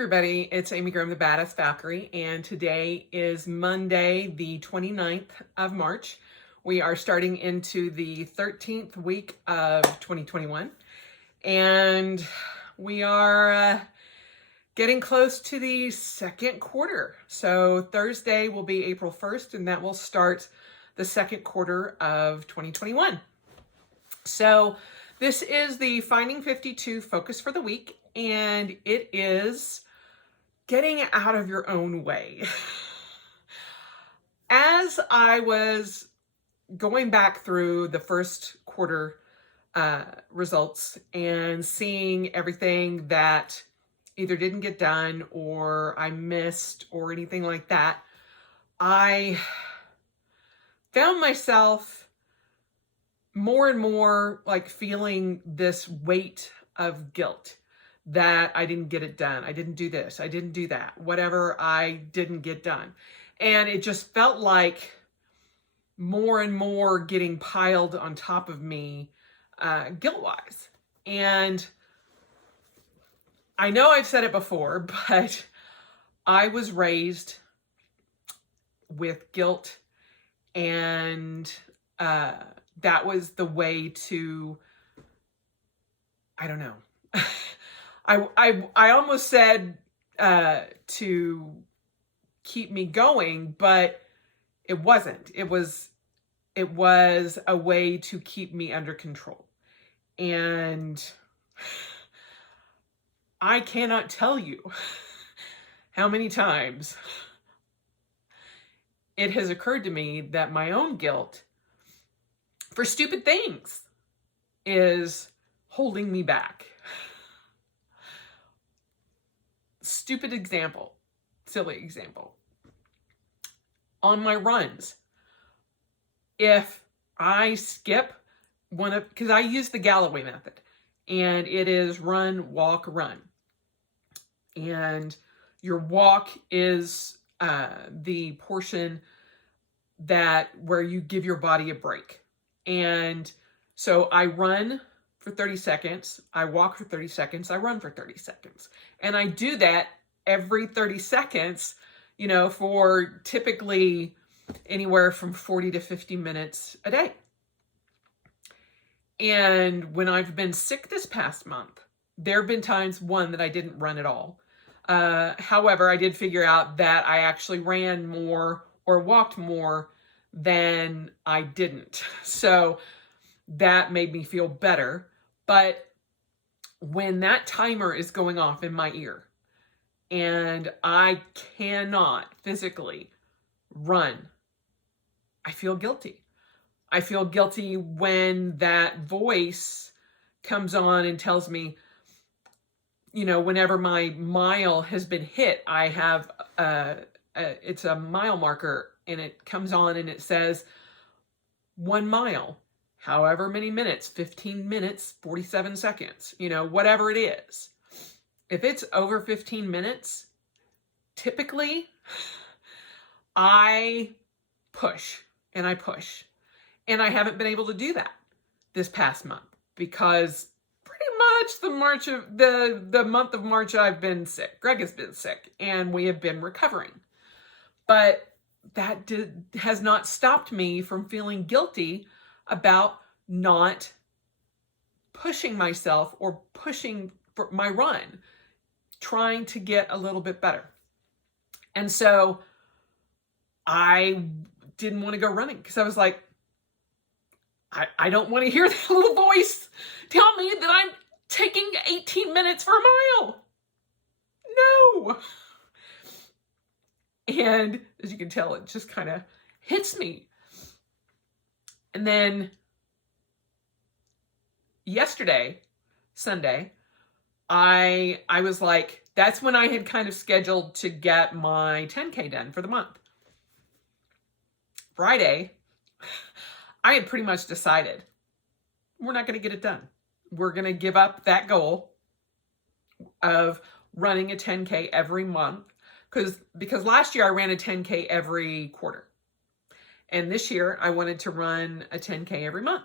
everybody, it's Amy Graham, the Badass Valkyrie, and today is Monday, the 29th of March. We are starting into the 13th week of 2021, and we are getting close to the second quarter. So Thursday will be April 1st, and that will start the second quarter of 2021. So this is the Finding 52 focus for the week, and it is getting out of your own way. As I was going back through the first quarter results and seeing everything that either didn't get done or I missed or anything like that, I found myself more and more like feeling this weight of guilt that I didn't get it done. I didn't do this. I didn't do that. Whatever I didn't get done. And it just felt like more and more getting piled on top of me guilt-wise. And I know I've said it before, but I was raised with guilt, and that was the way to, I don't know. I almost said to keep me going, but it wasn't. It was a way to keep me under control. And I cannot tell you how many times it has occurred to me that my own guilt for stupid things is holding me back. Stupid example, silly example. On my runs, if I skip one of, because I use the Galloway method, and it is run, walk, run. And your walk is the portion where you give your body a break. And so I run for 30 seconds, I walk for 30 seconds, I run for 30 seconds. And I do that every 30 seconds, for typically anywhere from 40 to 50 minutes a day. And when I've been sick this past month, there have been times, one, that I didn't run at all. However, I did figure out that I actually ran more or walked more than I didn't. So that made me feel better. But when that timer is going off in my ear and I cannot physically run, I feel guilty. I feel guilty when that voice comes on and tells me, whenever my mile has been hit, I have it's a mile marker, and it comes on and it says 1 mile, however many minutes, 15 minutes, 47 seconds, whatever it is. If it's over 15 minutes, typically I push and I push. And I haven't been able to do that this past month because pretty much the month of March I've been sick. Greg has been sick and we have been recovering. But that has not stopped me from feeling guilty about not pushing myself or pushing for my run, trying to get a little bit better. And so I didn't want to go running because I was like, I don't want to hear that little voice tell me that I'm taking 18 minutes for a mile. No. And as you can tell, it just kind of hits me. And then yesterday, Sunday, I was like, that's when I had kind of scheduled to get my 10K done for the month. Friday, I had pretty much decided we're not going to get it done. We're going to give up that goal of running a 10K every month because last year I ran a 10K every quarter. And this year I wanted to run a 10K every month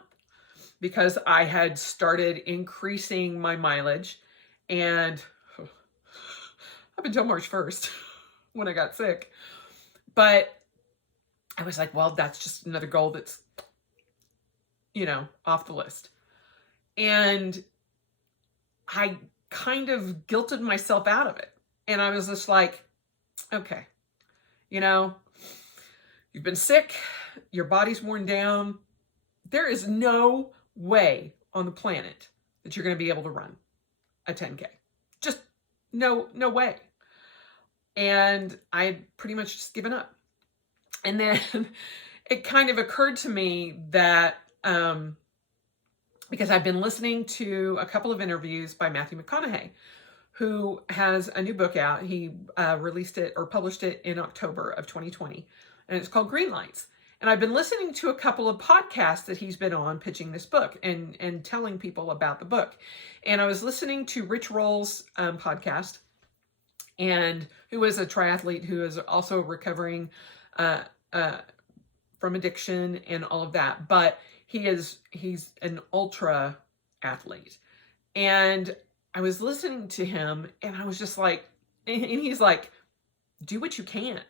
because I had started increasing my mileage, and I've up until March 1st when I got sick. But I was like, well, that's just another goal that's, off the list. And I kind of guilted myself out of it. And I was just like, okay, you've been sick, your body's worn down. There is no way on the planet that you're going to be able to run a 10K. Just no way. And I had pretty much just given up. And then it kind of occurred to me that, because I've been listening to a couple of interviews by Matthew McConaughey, who has a new book out. He released it or published it in October of 2020, and it's called Green Lights. And I've been listening to a couple of podcasts that he's been on pitching this book and telling people about the book. And I was listening to Rich Roll's podcast, and who is a triathlete who is also recovering from addiction and all of that. But he's an ultra athlete. And I was listening to him and I was just like, and he's like, do what you can,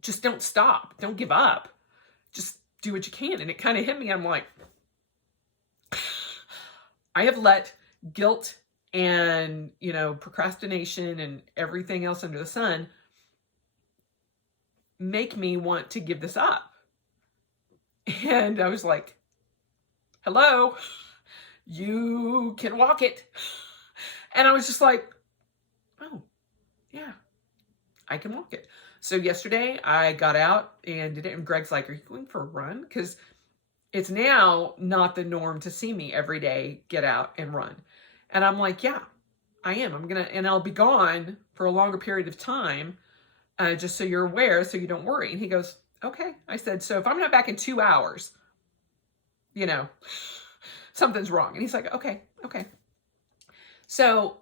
just don't stop. Don't give up. Just do what you can. And it kind of hit me. I'm like, I have let guilt and, procrastination and everything else under the sun make me want to give this up. And I was like, hello, you can walk it. And I was just like, oh, yeah, I can walk it. So yesterday I got out and did it. And Greg's like, are you going for a run? Because it's now not the norm to see me every day get out and run. And I'm like, yeah, I am. And I'll be gone for a longer period of time, just so you're aware, so you don't worry. And he goes, okay. I said, so if I'm not back in 2 hours, something's wrong. And he's like, okay. So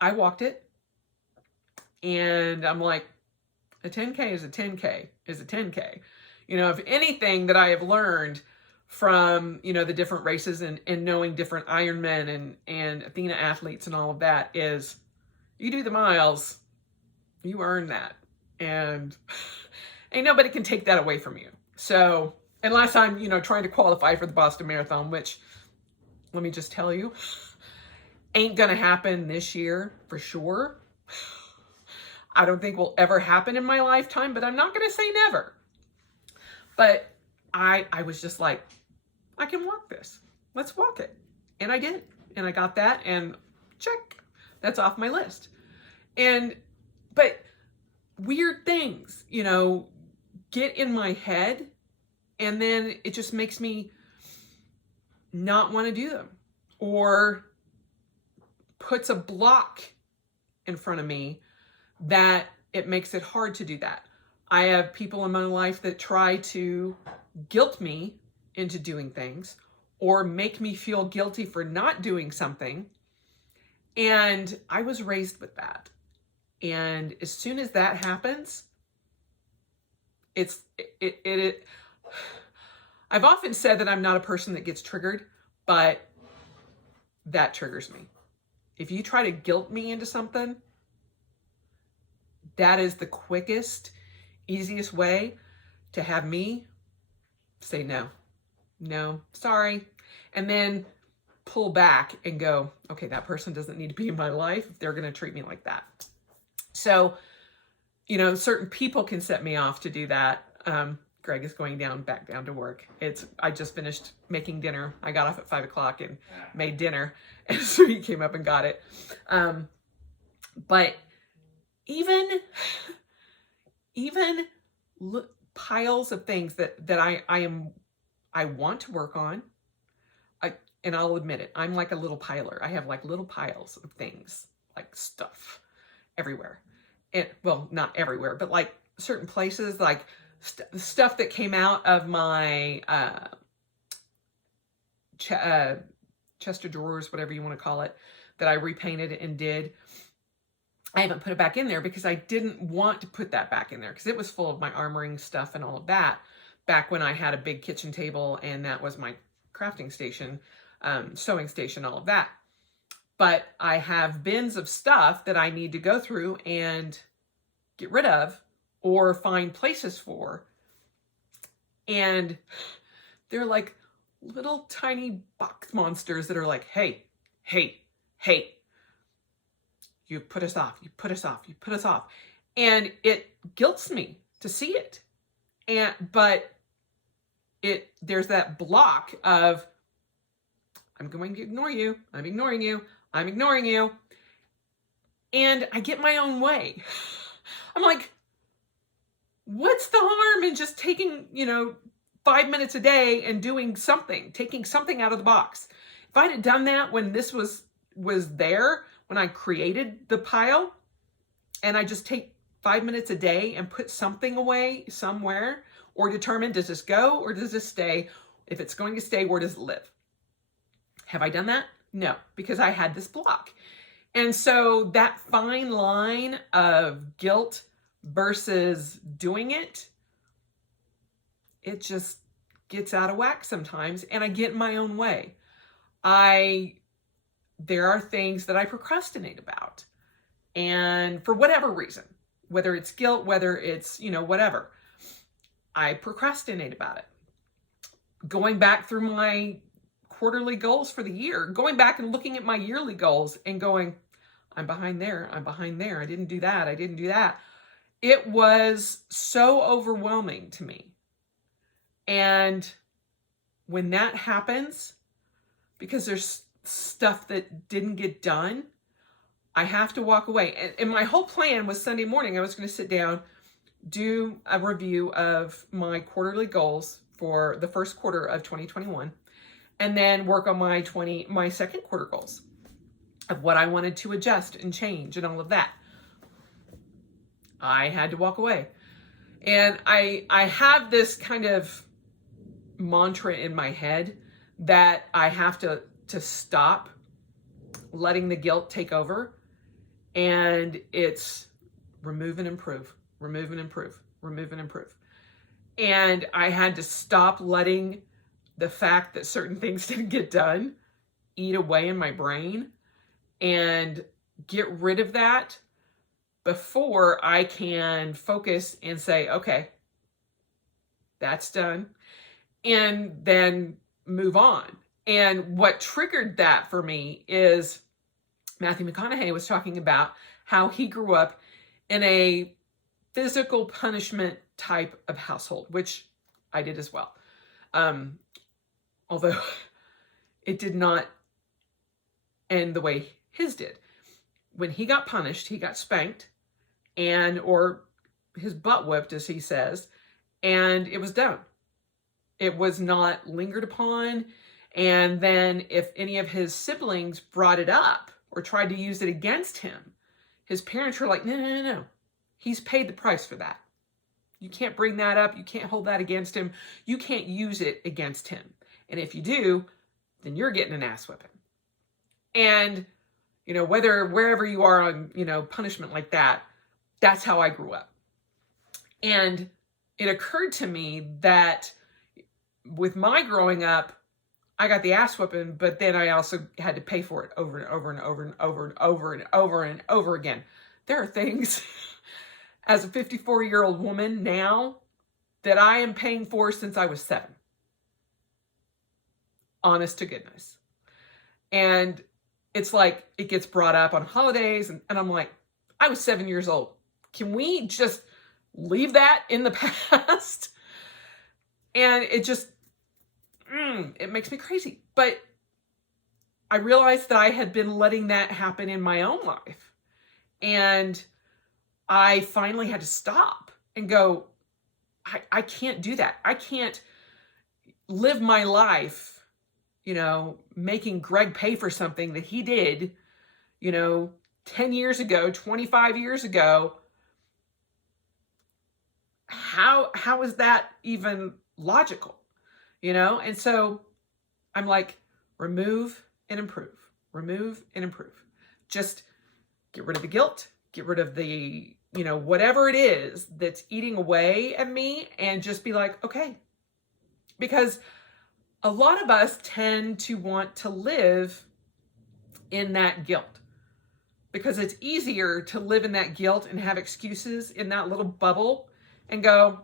I walked it and I'm like, a 10K is a 10K is a 10K. If anything that I have learned from, the different races and knowing different Ironmen and Athena athletes and all of that is you do the miles, you earn that. And ain't nobody can take that away from you. So unless I'm, trying to qualify for the Boston Marathon, which let me just tell you, ain't going to happen this year for sure. I don't think will ever happen in my lifetime, but I'm not going to say never. But I was just like, I can walk this. Let's walk it. And I did. And I got that and check. That's off my list. But weird things, get in my head, and then it just makes me not want to do them, or puts a block in front of me that it makes it hard to do that. I have people in my life that try to guilt me into doing things or make me feel guilty for not doing something. And I was raised with that. And as soon as that happens, I've often said that I'm not a person that gets triggered, but that triggers me. If you try to guilt me into something, that is the quickest, easiest way to have me say no, sorry. And then pull back and go, okay, that person doesn't need to be in my life if they're going to treat me like that. So, certain people can set me off to do that. Greg is going back down to work. I just finished making dinner. I got off at 5:00 and made dinner. And so he came up and got it. But even piles of things that I want to work on. And I'll admit it, I'm like a little piler. I have like little piles of things, like stuff everywhere. Well, not everywhere, but like certain places, like stuff that came out of my chest of drawers, whatever you want to call it, that I repainted and did. I haven't put it back in there because I didn't want to put that back in there because it was full of my armoring stuff and all of that back when I had a big kitchen table and that was my crafting station, sewing station, all of that. but I have bins of stuff that I need to go through and get rid of or find places for. And they're like little tiny box monsters that are like, hey, hey, hey, you put us off, you put us off, you put us off. And it guilts me to see it. But there's that block of, I'm going to ignore you, I'm ignoring you, I'm ignoring you. And I get my own way. I'm like, what's the harm in just taking, 5 minutes a day and doing something, taking something out of the box? If I'd have done that when this was there, when I created the pile, and I just take 5 minutes a day and put something away somewhere, or determine, does this go or does this stay? If it's going to stay, where does it live? Have I done that? No, because I had this block. And so that fine line of guilt versus doing it just gets out of whack sometimes, and I get in my own way. There are things that I procrastinate about, and for whatever reason, whether it's guilt, whether it's, whatever, I procrastinate about it. Going back through my quarterly goals for the year, going back and looking at my yearly goals and going, I'm behind there, I'm behind there, I didn't do that, I didn't do that. It was so overwhelming to me. And when that happens, because there's stuff that didn't get done, I have to walk away. And my whole plan was Sunday morning, I was going to sit down, do a review of my quarterly goals for the first quarter of 2021, and then work on my second quarter goals of what I wanted to adjust and change and all of that. I had to walk away. And I have this kind of mantra in my head that I have to stop letting the guilt take over. And it's remove and improve, remove and improve, remove and improve. And I had to stop letting the fact that certain things didn't get done eat away in my brain, and get rid of that before I can focus and say, okay, that's done, and then move on. And what triggered that for me is Matthew McConaughey was talking about how he grew up in a physical punishment type of household, which I did as well. Although it did not end the way his did. When he got punished, he got spanked or his butt whipped, as he says, and it was done. It was not lingered upon. And then if any of his siblings brought it up or tried to use it against him, his parents were like, no. He's paid the price for that. You can't bring that up. You can't hold that against him. You can't use it against him. And if you do, then you're getting an ass whipping. And, wherever you are on, punishment like that, that's how I grew up. And it occurred to me that with my growing up, I got the ass whipping, but then I also had to pay for it over and over and over and over and over and over and over again. There are things as a 54-year-old woman now that I am paying for since I was 7. Honest to goodness. And it's like, it gets brought up on holidays, and I'm like, I was 7 years old. Can we just leave that in the past? And it just, it makes me crazy. But I realized that I had been letting that happen in my own life. And I finally had to stop and go, I can't do that. I can't live my life, making Greg pay for something that he did, 10 years ago, 25 years ago. How is that even logical? And so I'm like, remove and improve, remove and improve. Just get rid of the guilt, get rid of the, whatever it is that's eating away at me, and just be like, okay. Because a lot of us tend to want to live in that guilt, because it's easier to live in that guilt and have excuses in that little bubble and go,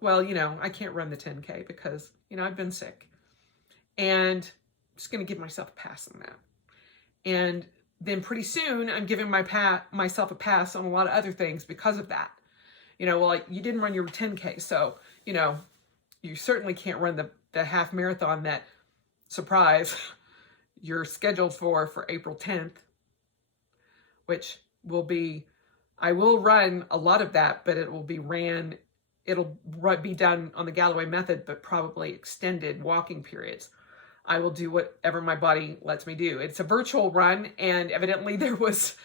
well, I can't run the 10K because, I've been sick, and I'm just going to give myself a pass on that. And then pretty soon I'm giving myself a pass on a lot of other things because of that. Well, you didn't run your 10K, so, you certainly can't run the half marathon that, surprise, you're scheduled for April 10th, which will be, I will run a lot of that, but it'll be done on the Galloway method, but probably extended walking periods. I will do whatever my body lets me do. It's a virtual run, and evidently this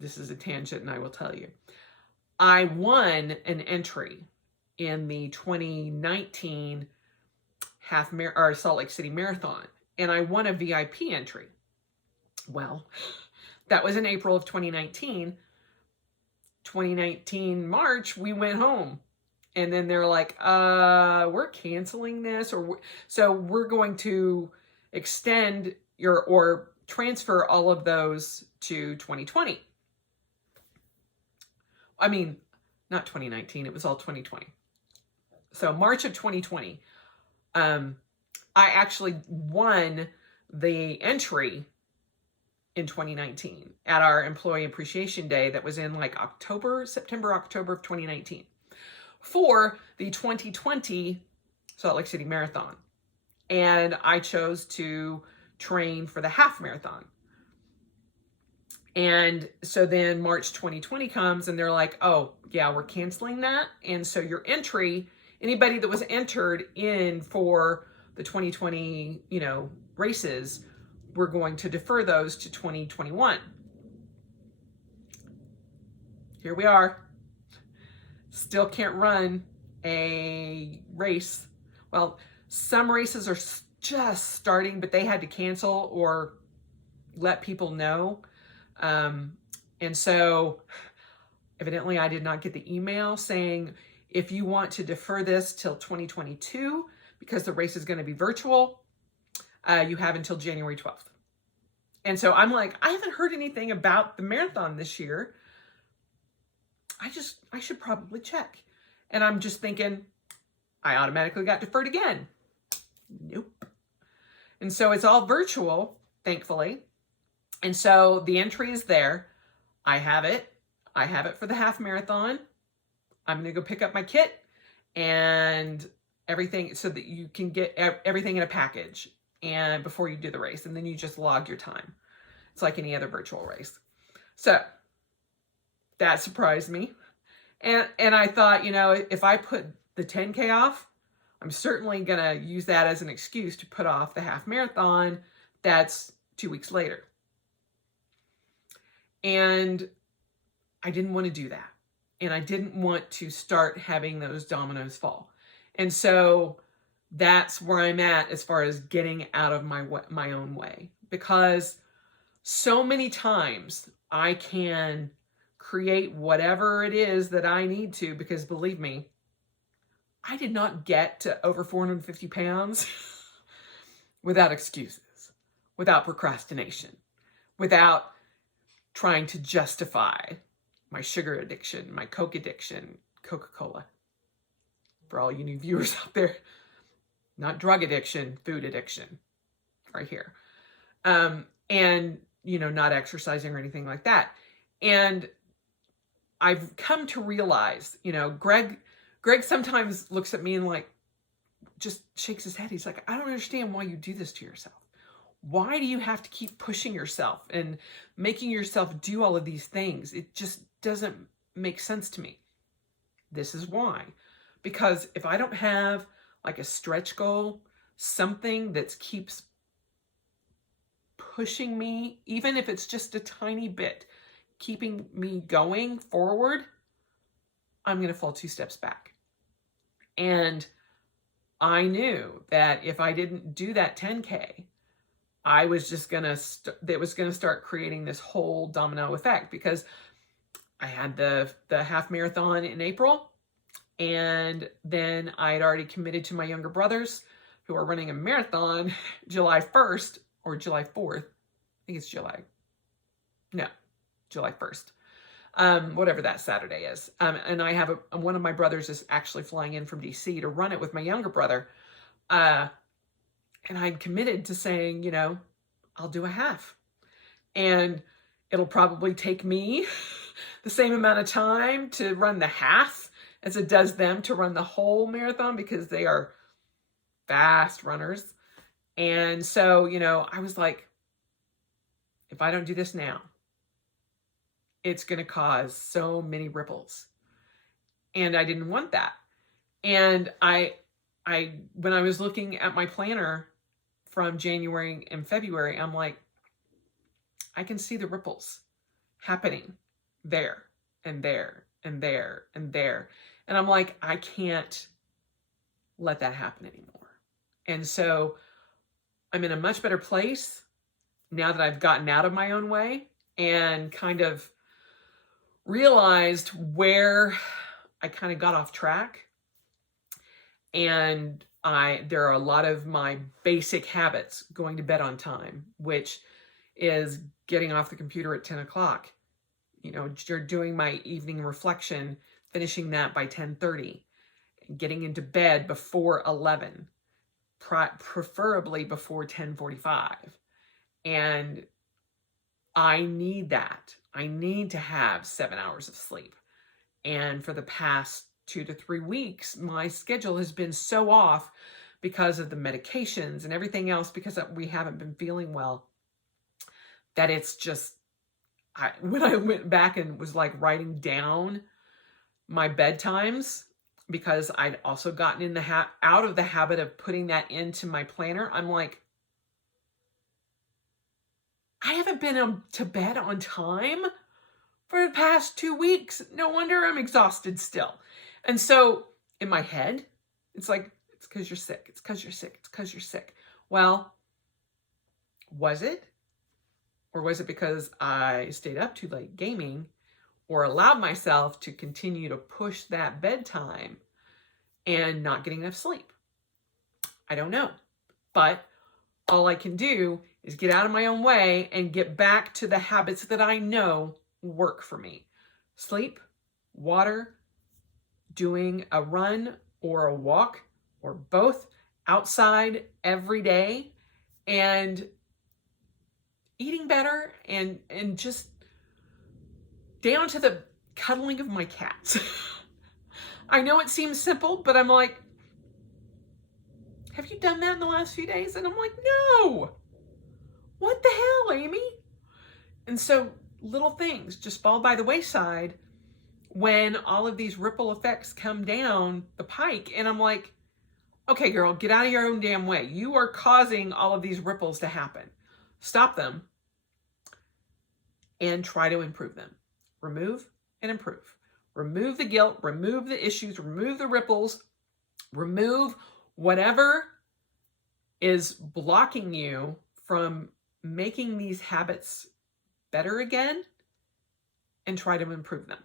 is a tangent, and I will tell you. I won an entry in the 2019 Salt Lake City Marathon, and I won a VIP entry. Well, that was in April of 2019. 2019 March, we went home, and then they're like, we're canceling this, so we're going to extend or transfer all of those to 2020. I mean, not 2019, it was all 2020. So March of 2020, I actually won the entry in 2019 at our Employee Appreciation Day that was in like September, October of 2019 for the 2020 Salt Lake City Marathon. And I chose to train for the half marathon. And so then March 2020 comes, and they're like, oh, yeah, we're canceling that. And so your entry, anybody that was entered in for the 2020, races, we're going to defer those to 2021. Here we are. Still can't run a race. Well, some races are just starting, but they had to cancel or let people know. And so evidently I did not get the email saying, if you want to defer this till 2022, because the race is going to be virtual, you have until January 12th. And so I'm like, I haven't heard anything about the marathon this year. I should probably check. And I'm just thinking, I automatically got deferred again. Nope. And so it's all virtual, thankfully. And so the entry is there. I have it. I have it for the half marathon. I'm going to go pick up my kit and everything so that you can get everything in a package and before you do the race. And then you just log your time. It's like any other virtual race. So that surprised me. And I thought, if I put the 10K off, I'm certainly going to use that as an excuse to put off the half marathon. That's 2 weeks later. And I didn't want to do that. And I didn't want to start having those dominoes fall. And so that's where I'm at as far as getting out of my own way. Because so many times I can create whatever it is that I need to, because believe me, I did not get to over 450 pounds without excuses, without procrastination, without trying to justify my sugar addiction, my Coke addiction, Coca-Cola. For all you new viewers out there, not drug addiction, food addiction, right here. And, not exercising or anything like that. And I've come to realize, Greg sometimes looks at me and just shakes his head. He's like, I don't understand why you do this to yourself. Why do you have to keep pushing yourself and making yourself do all of these things? It just doesn't make sense to me. This is why. Because if I don't have a stretch goal, something that keeps pushing me, even if it's just a tiny bit, keeping me going forward, I'm going to fall 2 steps back. And I knew that if I didn't do that 10K, I was just going to, that was going to start creating this whole domino effect, because I had the half marathon in April, and then I had already committed to my younger brothers, who are running a marathon July 1st or July 4th. I think it's July 1st. Whatever that Saturday is. And I have one of my brothers is actually flying in from DC to run it with my younger brother. And I'm committed to saying, I'll do a half. And it'll probably take me the same amount of time to run the half as it does them to run the whole marathon, because they are fast runners. And so, I was like, if I don't do this now, it's going to cause so many ripples. And I didn't want that. And when I was looking at my planner from January and February, I'm like, I can see the ripples happening there and there and there and there. And I'm like, I can't let that happen anymore. And so I'm in a much better place now that I've gotten out of my own way and kind of realized where I kind of got off track. And there are a lot of my basic habits: going to bed on time, which is getting off the computer at 10 o'clock, doing my evening reflection, finishing that by 10:30, getting into bed before 11, preferably before 10:45. And I need that. I need to have 7 hours of sleep. And for the past 2 to 3 weeks, my schedule has been so off because of the medications and everything else, because we haven't been feeling well, that it's just, when I went back and was like writing down my bedtimes, because I'd also gotten out of the habit of putting that into my planner, I'm like, I haven't been to bed on time for the past 2 weeks. No wonder I'm exhausted still. And so in my head, it's like, it's because you're sick. It's because you're sick. It's because you're sick. Well, was it? Or was it because I stayed up too late gaming, or allowed myself to continue to push that bedtime and not getting enough sleep? I don't know. But all I can do is get out of my own way and get back to the habits that I know work for me. Sleep, water, doing a run or a walk or both outside every day, and eating better, and just down to the cuddling of my cats. I know it seems simple, but I'm like, have you done that in the last few days? And I'm like, no. What the hell, Amy? And so little things just fall by the wayside when all of these ripple effects come down the pike. And I'm like, okay, girl, get out of your own damn way. You are causing all of these ripples to happen. Stop them and try to improve them. Remove and improve. Remove the guilt, remove the issues, remove the ripples, remove whatever is blocking you from making these habits better again, and try to improve them.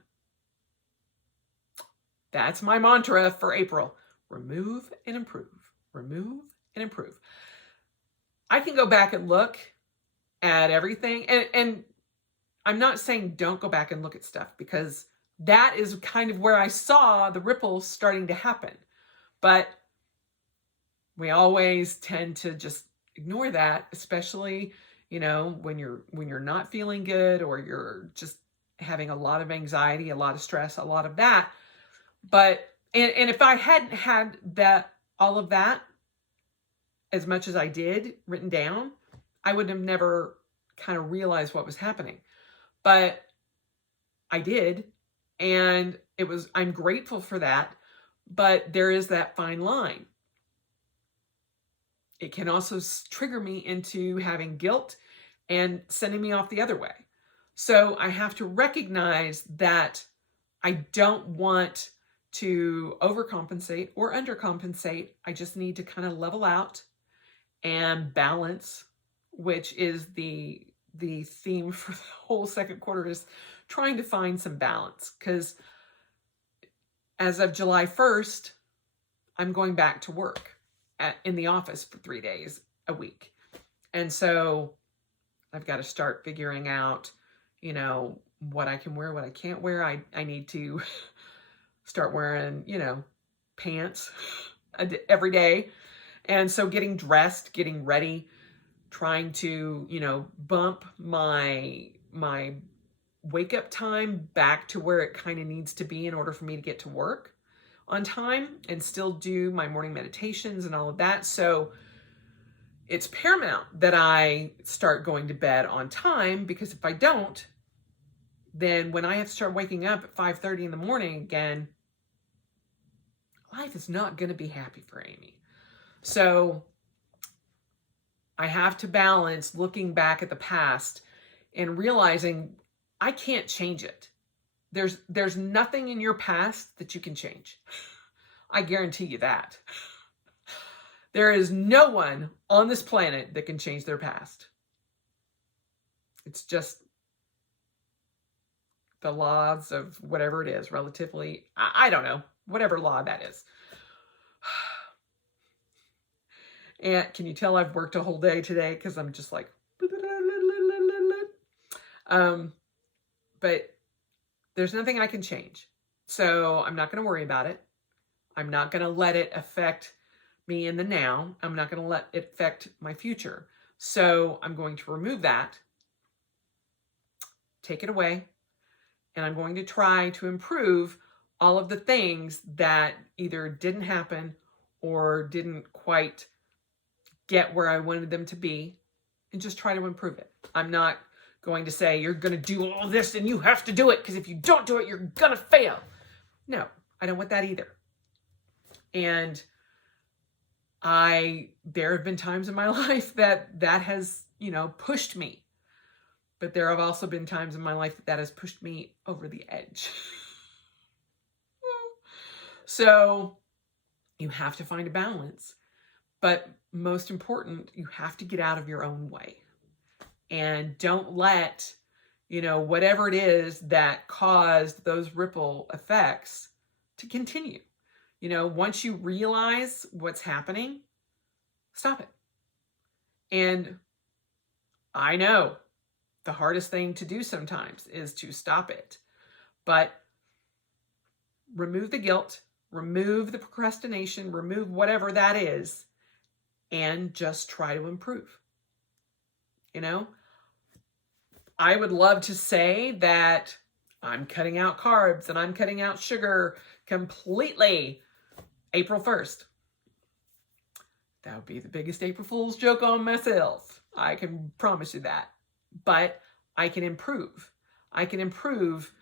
That's my mantra for April. Remove and improve. Remove and improve. I can go back and look at everything, and I'm not saying don't go back and look at stuff, because that is kind of where I saw the ripples starting to happen. But we always tend to just ignore that, especially, when you're not feeling good, or you're just having a lot of anxiety, a lot of stress, a lot of that. But, and if I hadn't had all of that, as much as I did written down, I would have never kind of realized what was happening. But I did, and I'm grateful for that. But there is that fine line. It can also trigger me into having guilt and sending me off the other way. So I have to recognize that I don't want to overcompensate or undercompensate. I just need to kind of level out and balance, which is the theme for the whole second quarter, is trying to find some balance. Because as of July 1st, I'm going back to work. in the office for 3 days a week. And so I've got to start figuring out, what I can wear, what I can't wear. I need to start wearing, pants every day. And so getting dressed, getting ready, trying to, bump my wake up time back to where it kind of needs to be in order for me to get to work on time and still do my morning meditations and all of that. So it's paramount that I start going to bed on time, because if I don't, then when I have to start waking up at 5:30 in the morning again, life is not going to be happy for Amy. So I have to balance looking back at the past and realizing I can't change it. There's nothing in your past that you can change. I guarantee you that. There is no one on this planet that can change their past. It's just the laws of whatever it is, relatively, I don't know, whatever law that is. And can you tell I've worked a whole day today? Because I'm just like, but there's nothing I can change. So I'm not going to worry about it. I'm not going to let it affect me in the now. I'm not going to let it affect my future. So I'm going to remove that, take it away, and I'm going to try to improve all of the things that either didn't happen or didn't quite get where I wanted them to be, and just try to improve it. I'm not going to say, you're going to do all this and you have to do it, because if you don't do it, you're going to fail. No, I don't want that either. And there have been times in my life that has, pushed me. But there have also been times in my life that has pushed me over the edge. So you have to find a balance. But most important, you have to get out of your own way. And don't let, whatever it is that caused those ripple effects to continue. Once you realize what's happening, stop it. And I know the hardest thing to do sometimes is to stop it. But remove the guilt, remove the procrastination, remove whatever that is, and just try to improve. I would love to say that I'm cutting out carbs and I'm cutting out sugar completely April 1st. That would be the biggest April Fool's joke on myself. I can promise you that. But I can improve. I can improve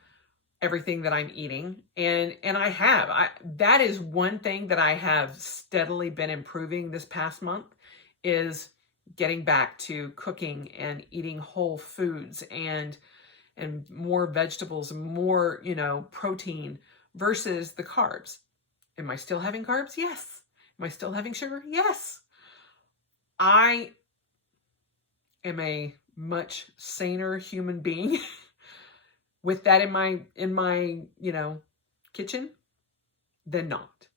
everything that I'm eating. And I have. That is one thing that I have steadily been improving this past month, is getting back to cooking and eating whole foods and more vegetables and more, protein versus the carbs. Am I still having carbs? Yes. Am I still having sugar? Yes. I am a much saner human being with that in my, kitchen than not.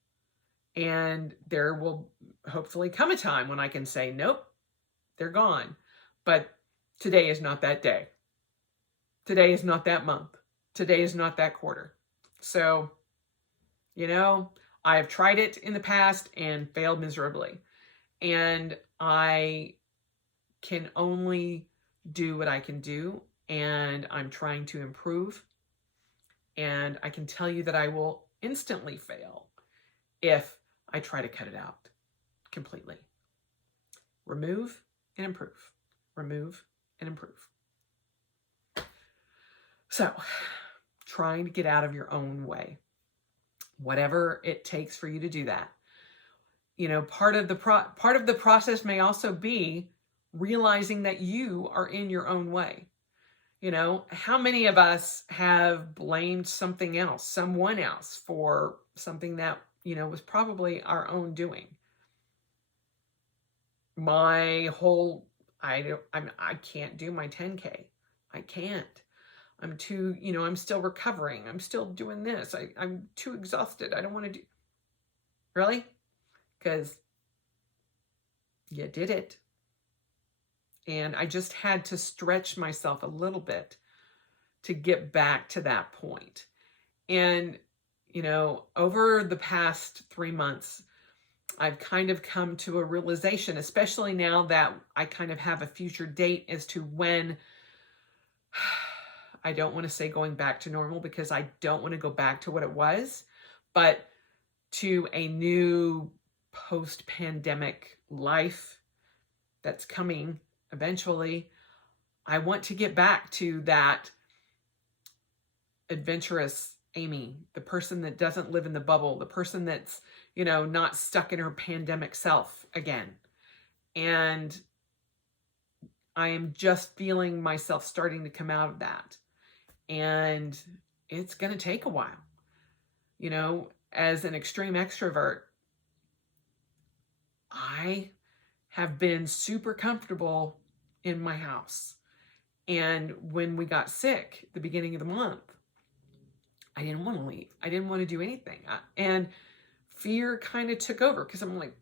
And there will hopefully come a time when I can say, nope, they're gone. But today is not that day. Today is not that month. Today is not that quarter. So, I have tried it in the past and failed miserably. And I can only do what I can do. And I'm trying to improve. And I can tell you that I will instantly fail if I try to cut it out completely. Remove and improve. Remove and improve. So, trying to get out of your own way. Whatever it takes for you to do that. Part of the process may also be realizing that you are in your own way. How many of us have blamed something else, someone else, for something that, was probably our own doing? I can't do my 10K. I can't. I'm too, I'm still recovering. I'm still doing this. I'm too exhausted. I don't want to do. Really? Because You did it. And I just had to stretch myself a little bit to get back to that point. And, over the past 3 months, I've kind of come to a realization, especially now that I kind of have a future date as to when I don't want to say going back to normal, because I don't want to go back to what it was, but to a new post-pandemic life that's coming eventually. I want to get back to that adventurous Amy, the person that doesn't live in the bubble, the person that's, not stuck in her pandemic self again. And I am just feeling myself starting to come out of that. And it's going to take a while. As an extreme extrovert, I have been super comfortable in my house. And when we got sick at the beginning of the month, I didn't want to leave. I didn't want to do anything. And fear kind of took over, because I'm like,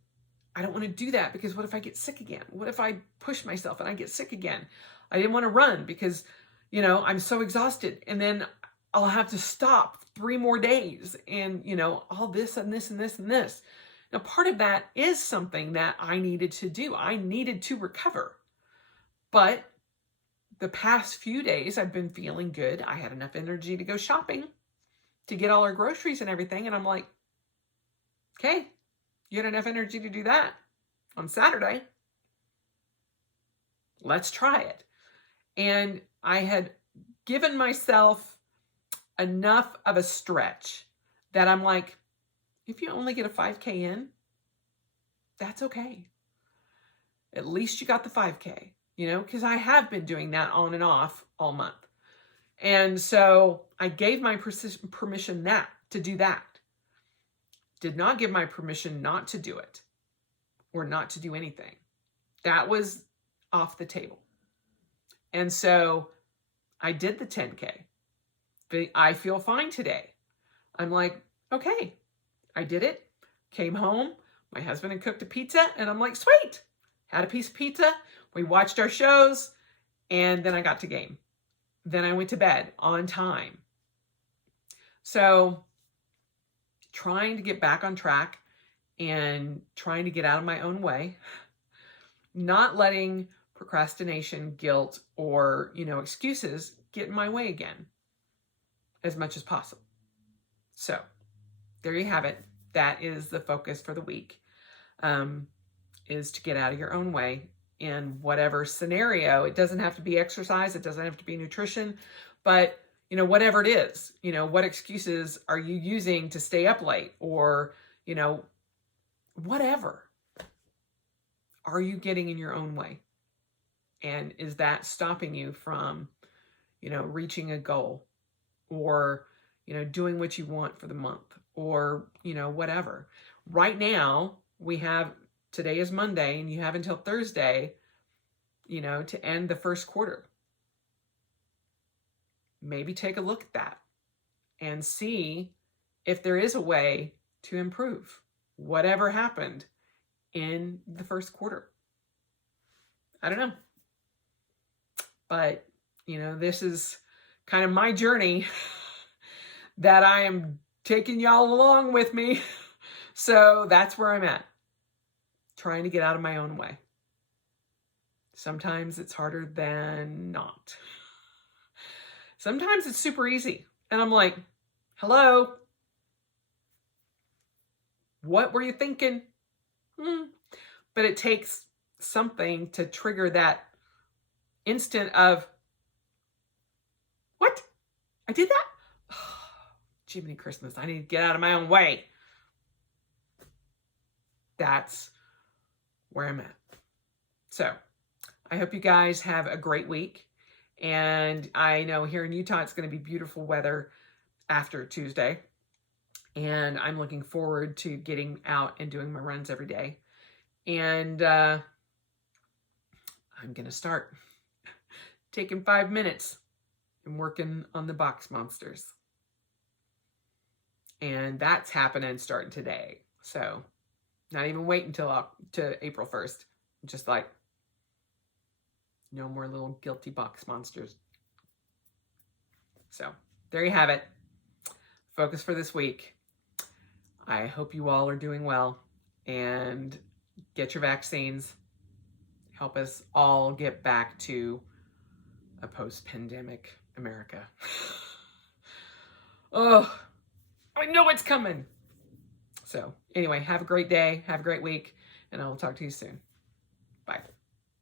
I don't want to do that, because what if I get sick again? What if I push myself and I get sick again? I didn't want to run because, I'm so exhausted. And then I'll have to stop 3 more days and, all this and this and this and this. Now, part of that is something that I needed to do. I needed to recover. But the past few days, I've been feeling good. I had enough energy to go shopping, to get all our groceries and everything. And I'm like, okay, you had enough energy to do that on Saturday. Let's try it. And I had given myself enough of a stretch that I'm like, if you only get a 5K in, that's okay. At least you got the 5K, because I have been doing that on and off all month. And so I gave my permission to do that. Did not give my permission not to do it or not to do anything. That was off the table. And so I did the 10K. But I feel fine today. I'm like, okay, I did it. Came home. My husband had cooked a pizza, and I'm like, sweet. Had a piece of pizza. We watched our shows, and then I got to game. Then I went to bed on time. So trying to get back on track and trying to get out of my own way, not letting procrastination, guilt, or, excuses get in my way again as much as possible. So there you have it. That is the focus for the week, is to get out of your own way in whatever scenario. It doesn't have to be exercise. It doesn't have to be nutrition, but whatever it is, what excuses are you using to stay up late, or, whatever are you getting in your own way? And is that stopping you from, reaching a goal, or, doing what you want for the month, or, whatever. Right now today is Monday, and you have until Thursday, to end the first quarter. Maybe take a look at that and see if there is a way to improve whatever happened in the first quarter. I don't know. But, this is kind of my journey that I am taking y'all along with me. So that's where I'm at. Trying to get out of my own way. Sometimes it's harder than not. Sometimes it's super easy. And I'm like, hello? What were you thinking? But it takes something to trigger that instant of, what? I did that? Oh, Jiminy Christmas. I need to get out of my own way. That's where I'm at. So I hope you guys have a great week. And I know here in Utah, it's going to be beautiful weather after Tuesday. And I'm looking forward to getting out and doing my runs every day. And I'm going to start taking 5 minutes and working on the box monsters. And that's happening starting today. So not even wait until to April 1st. Just like, no more little guilty box monsters. So there you have it. Focus for this week. I hope you all are doing well and get your vaccines. Help us all get back to a post-pandemic America. Oh, I know it's coming. So anyway, have a great day. Have a great week. And I will talk to you soon. Bye.